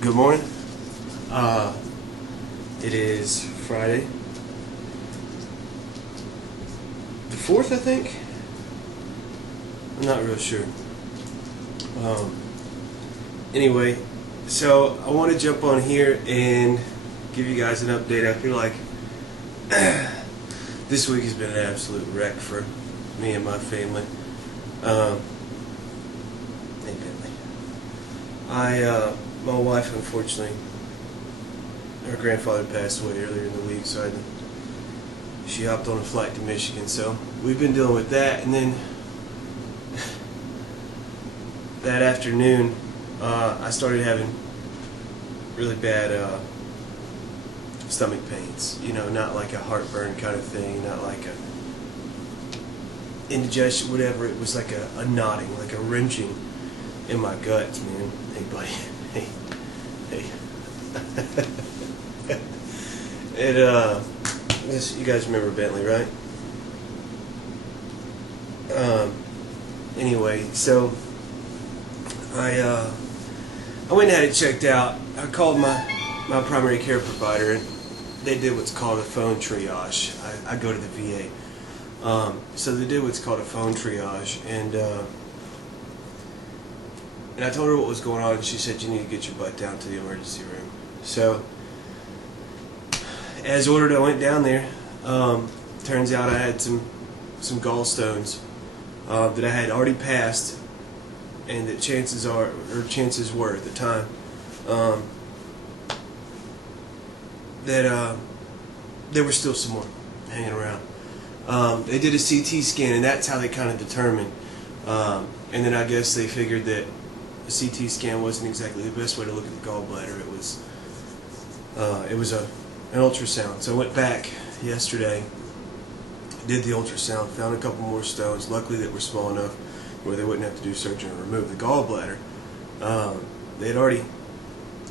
Good morning. It is Friday, the 4th, I think. I'm not real sure. Anyway, so I want to jump on here and give you guys an update. I feel like this week has been an absolute wreck for me and my family. Hey, Bentley. My wife, unfortunately, her grandfather passed away earlier in the week, so she hopped on a flight to Michigan. So we've been dealing with that, and then that afternoon, I started having really bad stomach pains. You know, not like a heartburn kind of thing, not like a indigestion, whatever. It was like a knotting, like a wrenching in my guts, man. Hey, buddy. Hey. You guys remember Bentley, right? Anyway, so I went and had it checked out. I called my primary care provider, and they did what's called a phone triage. I go to the VA. So they did what's called a phone triage, and I told her what was going on, and she said, you need to get your butt down to the emergency room. So, as ordered, I went down there. Turns out I had some gallstones that I had already passed, and that chances were at the time that there were still some more hanging around. They did a CT scan, and that's how they kind of determined. And then I guess they figured that a CT scan wasn't exactly the best way to look at the gallbladder. It was an ultrasound. So I went back yesterday, did the ultrasound, found a couple more stones. Luckily, they were small enough where they wouldn't have to do surgery and remove the gallbladder. They had already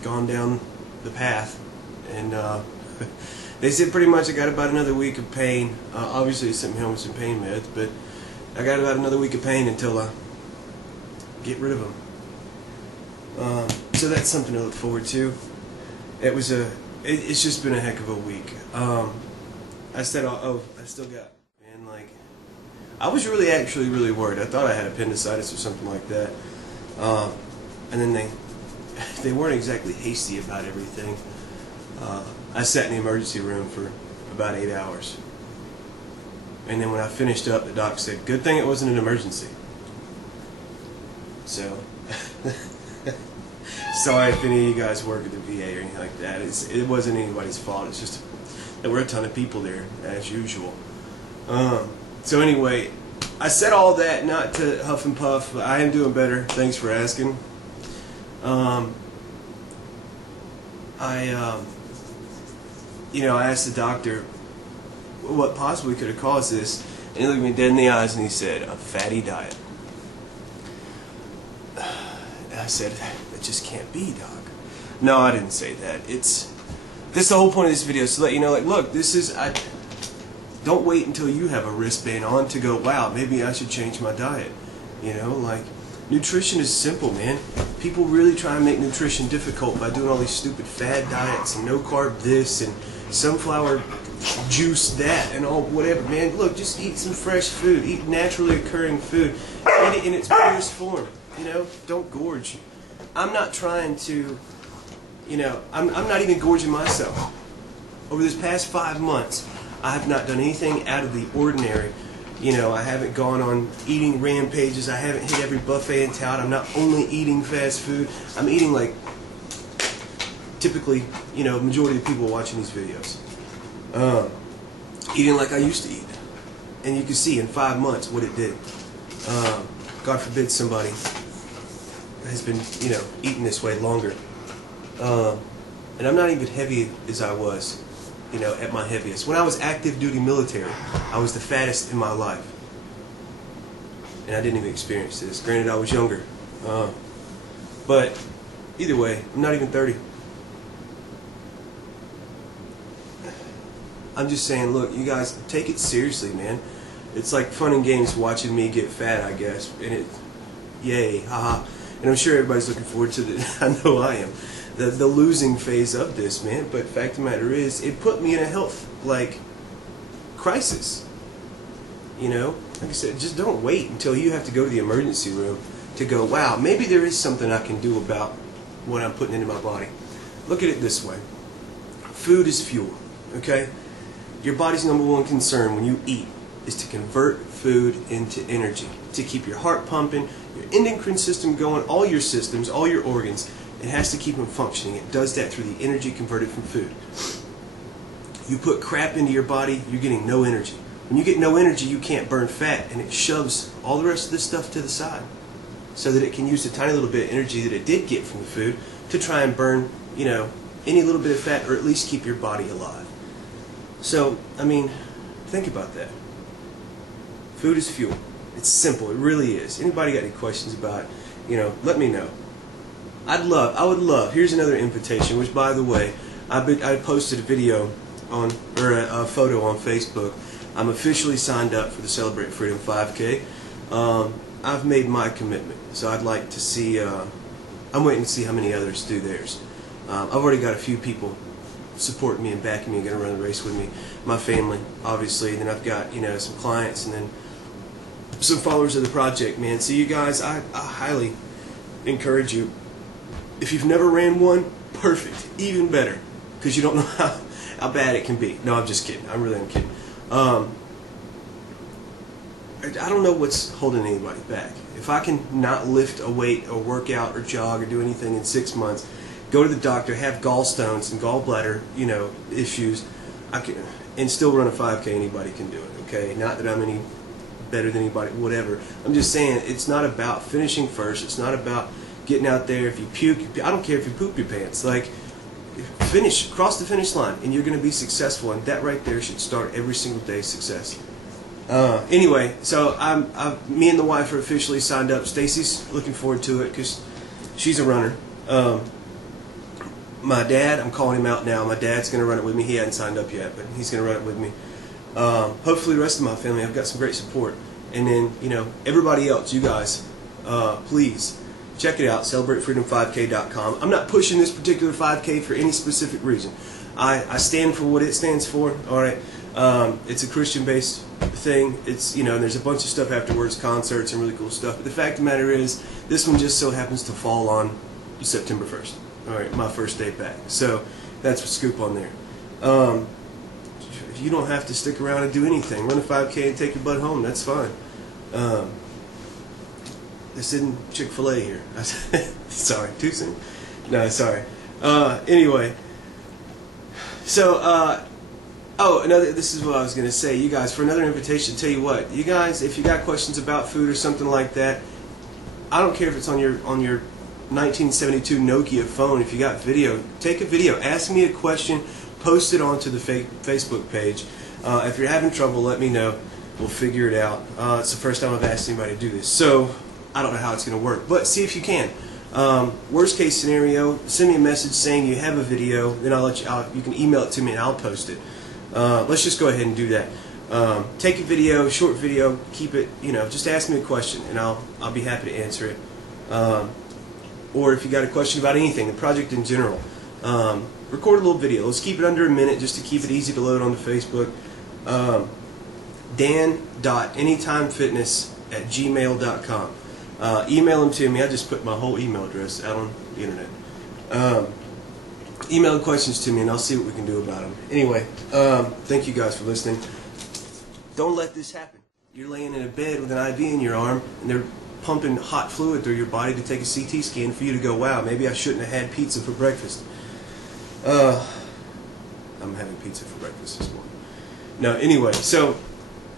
gone down the path, and they said pretty much I got about another week of pain. Obviously, they sent me home with some pain meds, but I got about another week of pain until I get rid of them. So that's something to look forward to. It's just been a heck of a week. I still got, man, like, I was actually really worried. I thought I had appendicitis or something like that. And then they weren't exactly hasty about everything. I sat in the emergency room for about 8 hours. And then when I finished up, the doc said, good thing it wasn't an emergency. So, sorry if any of you guys work at the VA or anything like that. It wasn't anybody's fault. It's just there were a ton of people there, as usual. So anyway, I said all that not to huff and puff, but I am doing better. Thanks for asking. I asked the doctor what possibly could have caused this, and he looked me dead in the eyes and he said, a fatty diet. And I said, that just can't be, Doc. No, I didn't say that. This is the whole point of this video, is to let you know, like, look, don't wait until you have a wristband on to go, wow, maybe I should change my diet. You know, like, nutrition is simple, man. People really try and make nutrition difficult by doing all these stupid fad diets and no carb this and sunflower juice that and all whatever. Man, look, just eat some fresh food. Eat naturally occurring food. Eat it in its purest form. You know, don't gorge. I'm not trying to, I'm not even gorging myself. Over this past 5 months, I have not done anything out of the ordinary. I haven't gone on eating rampages. I haven't hit every buffet in town. I'm not only eating fast food. I'm eating like, typically, majority of the people watching these videos. Eating like I used to eat. And you can see in 5 months what it did. God forbid somebody has been, eating this way longer. And I'm not even heavy as I was, at my heaviest. When I was active duty military, I was the fattest in my life. And I didn't even experience this. Granted, I was younger. But either way, I'm not even 30. I'm just saying, look, you guys, take it seriously, man. It's like fun and games watching me get fat, I guess. And yay, haha. And I'm sure everybody's looking forward to the, I know I am, the losing phase of this, man. But fact of the matter is, it put me in a health, like, crisis. You know? Like I said, just don't wait until you have to go to the emergency room to go, wow, maybe there is something I can do about what I'm putting into my body. Look at it this way. Food is fuel, okay? Your body's #1 concern when you eat is to convert food into energy, to keep your heart pumping, your endocrine system going, all your systems, all your organs. It has to keep them functioning. It does that through the energy converted from food. You put crap into your body, you're getting no energy. When you get no energy, you can't burn fat, and it shoves all the rest of this stuff to the side so that it can use the tiny little bit of energy that it did get from the food to try and burn, you know, any little bit of fat, or at least keep your body alive. So, I mean, think about that. Food is fuel. It's simple. It really is. Anybody got any questions about it, you know, let me know. I would love, here's another invitation, which, by the way, I posted a video on, or a photo on Facebook. I'm officially signed up for the Celebrate Freedom 5K. I've made my commitment, so I'd like to see, I'm waiting to see how many others do theirs. I've already got a few people supporting me and backing me and going to run the race with me. My family, obviously, and then I've got, you know, some clients and then some followers of the project, man. So you guys, I highly encourage you. If you've never ran one, perfect, even better, because you don't know how bad it can be. No, I'm just kidding. I really am kidding. I don't know what's holding anybody back. If I can not lift a weight or work out or jog or do anything in 6 months, go to the doctor, have gallstones and gallbladder, you know, issues, I can, and still run a 5K, anybody can do it, okay? Not that I'm any better than anybody, whatever. I'm just saying, it's not about finishing first. It's not about getting out there. If you puke, I don't care if you poop your pants. Like, cross the finish line, and you're going to be successful, and that right there should start every single day's success. Anyway, so me and the wife are officially signed up. Stacy's looking forward to it because she's a runner. My dad, I'm calling him out now. My dad's going to run it with me. He hadn't signed up yet, but he's going to run it with me. Hopefully the rest of my family, I've got some great support. And then, you know, everybody else, you guys, please check it out, CelebrateFreedom5K.com. I'm not pushing this particular 5K for any specific reason. I stand for what it stands for, all right? It's a Christian-based thing. It's, you know, there's a bunch of stuff afterwards, concerts and really cool stuff. But the fact of the matter is, this one just so happens to fall on September 1st. All right, my first day back. So that's the scoop on there. You don't have to stick around and do anything. Run a 5K and take your butt home. That's fine. This isn't Chick-fil-A here. Sorry, too soon? No, sorry. Anyway, so this is what I was going to say. You guys, for another invitation, tell you what, you guys, if you got questions about food or something like that, I don't care if it's on your 1972 Nokia phone. If you got video, take a video. Ask me a question. Post it onto the Facebook page. If you're having trouble, let me know. We'll figure it out. It's the first time I've asked anybody to do this, so I don't know how it's going to work. But see if you can. Worst case scenario, send me a message saying you have a video. Then I'll let you. You can email it to me and I'll post it. Let's just go ahead and do that. Take a video, short video. Keep it. You know, just ask me a question and I'll be happy to answer it. Or if you got a question about anything, the project in general. Record a little video. Let's keep it under a minute just to keep it easy to load onto Facebook. Dan.anytimefitness@gmail.com. Email them to me. I just put my whole email address out on the internet. Email the questions to me and I'll see what we can do about them. Anyway, thank you guys for listening. Don't let this happen. You're laying in a bed with an IV in your arm and they're pumping hot fluid through your body to take a CT scan for you to go, wow, maybe I shouldn't have had pizza for breakfast. I'm having pizza for breakfast this morning. No, anyway, so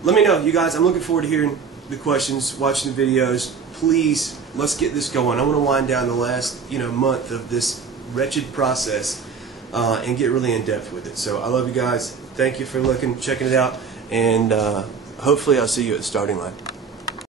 let me know, you guys. I'm looking forward to hearing the questions, watching the videos. Please, let's get this going. I want to wind down the last, month of this wretched process and get really in depth with it. So I love you guys. Thank you for checking it out, and hopefully I'll see you at the starting line.